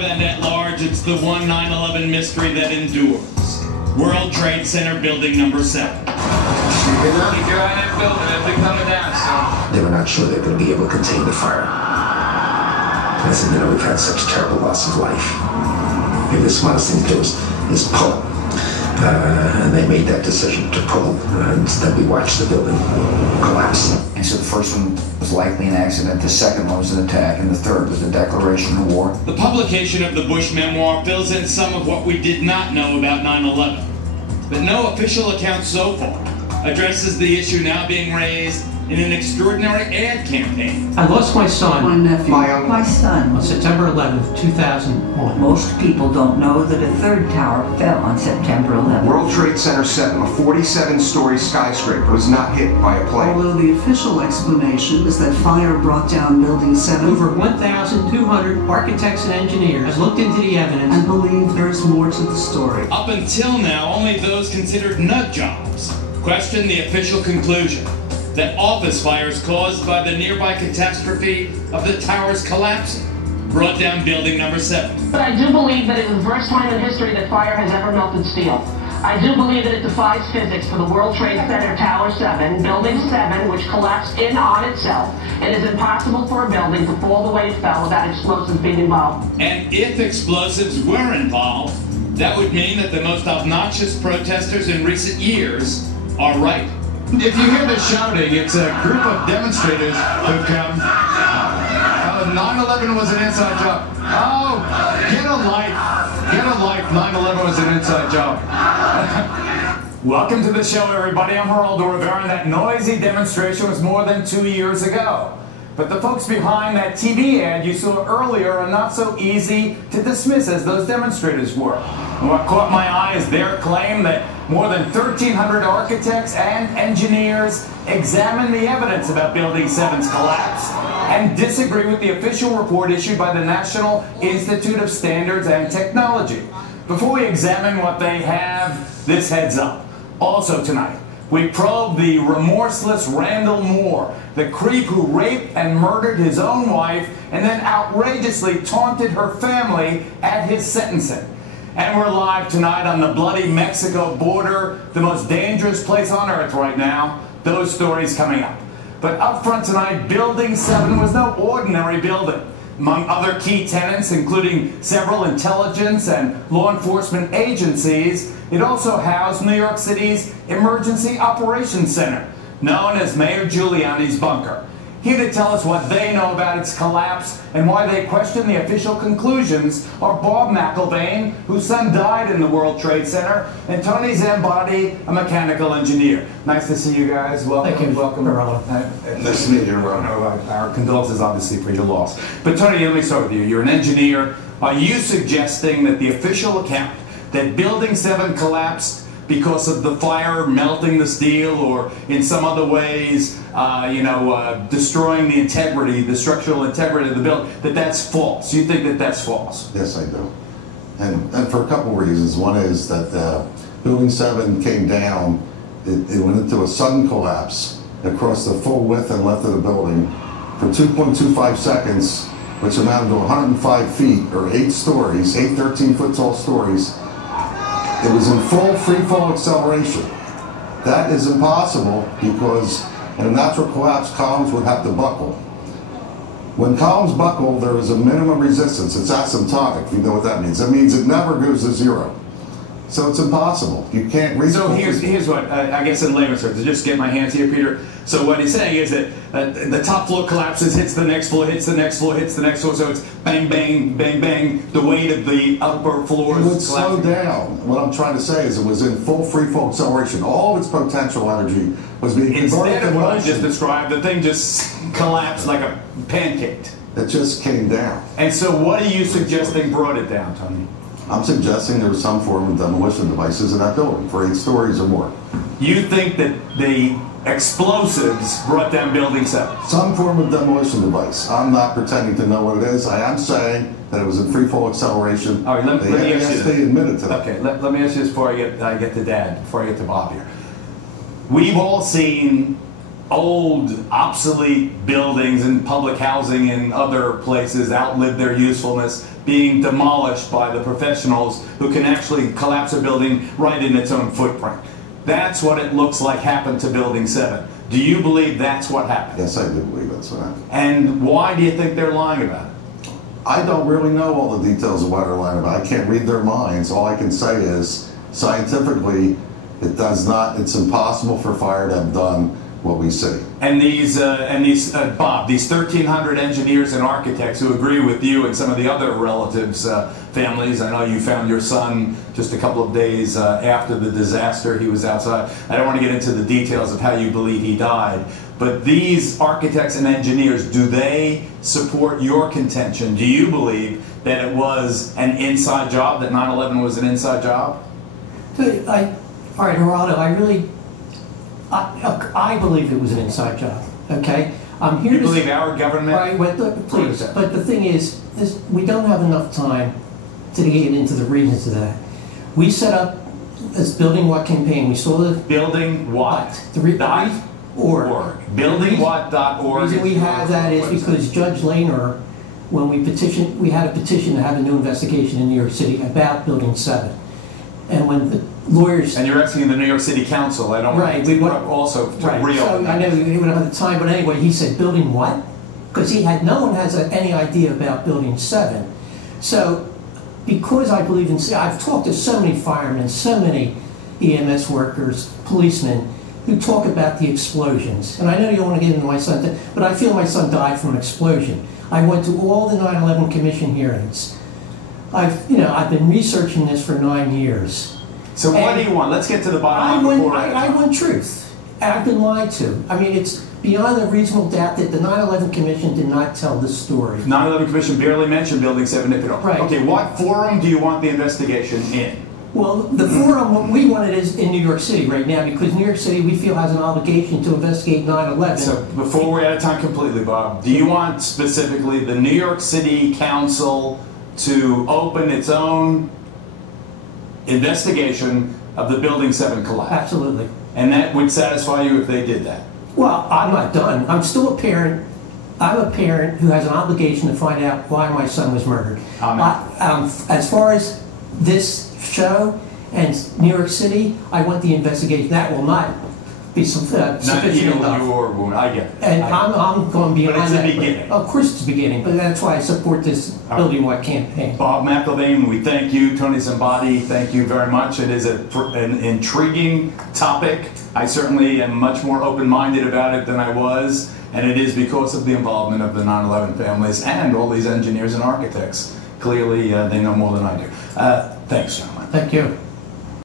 alive and at large, it's the one 9/11 mystery that endures. World Trade Center building number 7. Keep your eye on that building, it'll be coming down soon. They were not sure they were going to be able to contain the fire. I said, you know, we've had such terrible loss of life. Maybe the smartest thing to do is pull. And they made that decision to pull, and then we watched the building collapse. And so the first one was likely an accident, the second one was an attack, and the third was a declaration of war. The publication of the Bush memoir fills in some of what we did not know about 9/11. But no official account so far addresses the issue now being raised in an extraordinary ad campaign. I lost my son. My nephew. My son. On September 11th, 2001. Most people don't know that a third tower fell on September 11th. World Trade Center 7, a 47-story skyscraper, was not hit by a plane. Although the official explanation is that fire brought down Building 7. Over 1,200 architects and engineers have looked into the evidence and believe there's more to the story. Up until now, only those considered nut jobs question the official conclusion that office fires caused by the nearby catastrophe of the towers collapsing brought down building number 7. But I do believe that it is the first time in history that fire has ever melted steel. I do believe that it defies physics for the World Trade Center Tower 7, Building 7, which collapsed in on itself. It is impossible for a building to fall the way it fell without explosives being involved. And if explosives were involved, that would mean that the most obnoxious protesters in recent years are right. If you hear the shouting, it's a group of demonstrators who've come. 9/11 was an inside job. Oh, get a life. Get a life. 9/11 was an inside job. Welcome to the show, everybody. I'm Geraldo Rivera, and that noisy demonstration was more than 2 years ago. But the folks behind that TV ad you saw earlier are not so easy to dismiss as those demonstrators were. And what caught my eye is their claim that more than 1,300 architects and engineers examined the evidence about Building 7's collapse and disagree with the official report issued by the National Institute of Standards and Technology. Before we examine what they have, this heads up. Also tonight, we probe the remorseless Randall Moore, the creep who raped and murdered his own wife and then outrageously taunted her family at his sentencing. And we're live tonight on the bloody Mexico border, the most dangerous place on earth right now. Those stories coming up. But up front tonight, Building 7 was no ordinary building. Among other key tenants, including several intelligence and law enforcement agencies, it also housed New York City's Emergency Operations Center, known as Mayor Giuliani's bunker. Here to tell us what they know about its collapse and why they question the official conclusions are Bob McIlvaine, whose son died in the World Trade Center, and Tony Zambotti, a mechanical engineer. Nice to see you guys. Welcome. Thank you. Welcome. Nice to meet you, Ron. Our condolences, obviously, for your loss. But Tony, let me start with you. You're an engineer. Are you suggesting that the official account that Building 7 collapsed because of the fire melting the steel or in some other ways, destroying the integrity, the structural integrity of the building, that's false? You think that that's false? Yes, I do. And for a couple of reasons. One is that Building 7 came down, it went into a sudden collapse across the full width and length of the building for 2.25 seconds, which amounted to 105 feet, or 8 stories, 8 13-foot tall stories. It was in full free-fall acceleration. That is impossible because in a natural collapse, columns would have to buckle. When columns buckle, there is a minimum resistance. It's asymptotic, if you know what that means. That means it never goes to zero. So it's impossible. You can't reach. So here's what, I guess in layman's terms, to just get my hands here, Peter. So what he's saying is that the top floor collapses, hits the next floor, hits the next floor, hits the next floor, so it's bang, bang, bang, bang, the weight of the upper floors. It would slow down. What I'm trying to say is it was in full free fall acceleration. All of its potential energy was being converted instead of what I just described, the thing just collapsed like a pancake. It just came down. And so what are you suggesting brought it down, Tony? I'm suggesting there was some form of demolition devices in that building for 8 stories or more. You think that the explosives brought down Building 7? Some form of demolition device. I'm not pretending to know what it is. I am saying that it was in free fall acceleration. All right, let me ask you this. They admitted to that. Okay, let me ask you this before I get to Dad, before I get to Bob here. We've all seen old, obsolete buildings and public housing in other places outlived their usefulness, being demolished by the professionals who can actually collapse a building right in its own footprint. That's what it looks like happened to Building 7. Do you believe that's what happened? Yes, I do believe that's what happened. And why do you think they're lying about it? I don't really know all the details of what they're lying about. I can't read their minds. All I can say is, scientifically, it's impossible for fire to have done what we see. And Bob, these 1,300 engineers and architects who agree with you and some of the other relatives' families. I know you found your son just a couple of days after the disaster. He was outside. I don't want to get into the details of how you believe he died. But these architects and engineers, do they support your contention? Do you believe that it was an inside job, that 9/11 was an inside job? All right, Geraldo, I believe it was an inside job, okay? I'm here you believe our government? Right, please. But the thing is we don't have enough time to get into the reasons of that. We set up this Building What campaign. We saw the... Building What? .org. BuildingWhat.org. The reason we have that is because Judge Lehner, when we had a petition to have a new investigation in New York City about Building 7. And when the lawyers... And you're asking the New York City Council. I don't want to also to reopen. So I know we don't have the time, but anyway, he said, building what? Because no one has any idea about Building 7. So, because I believe in... I've talked to so many firemen, so many EMS workers, policemen, who talk about the explosions. And I know you don't want to get into my son, but I feel my son died from an explosion. I went to all the 9/11 Commission hearings. I've been researching this for 9 years. So what do you want? Let's get to the bottom line before I want truth. I've been lied to. I mean, it's beyond a reasonable doubt that the 9/11 Commission did not tell the story. 9/11 Commission barely mentioned Building 7 if at all. Right. Okay, what forum do you want the investigation in? Well, the forum, what we want it is in New York City right now, because New York City, we feel, has an obligation to investigate 9/11. So before we're out of time completely, Bob, do you want specifically the New York City Council to open its own investigation of the Building 7 collapse? Absolutely. And that would satisfy you if they did that? Well, I'm not done. I'm still a parent. I'm a parent who has an obligation to find out why my son was murdered. As far as this show and New York City, I want the investigation. That will not be sufficient enough. I get it. And I'm going beyond that. But it's the beginning. Of course it's the beginning, but that's why I support this Building What campaign. Bob McElvain, we thank you. Tony Zambati, thank you very much. It is an intriguing topic. I certainly am much more open-minded about it than I was, and it is because of the involvement of the 9/11 families and all these engineers and architects. Clearly, they know more than I do. Thanks, gentlemen. Thank you.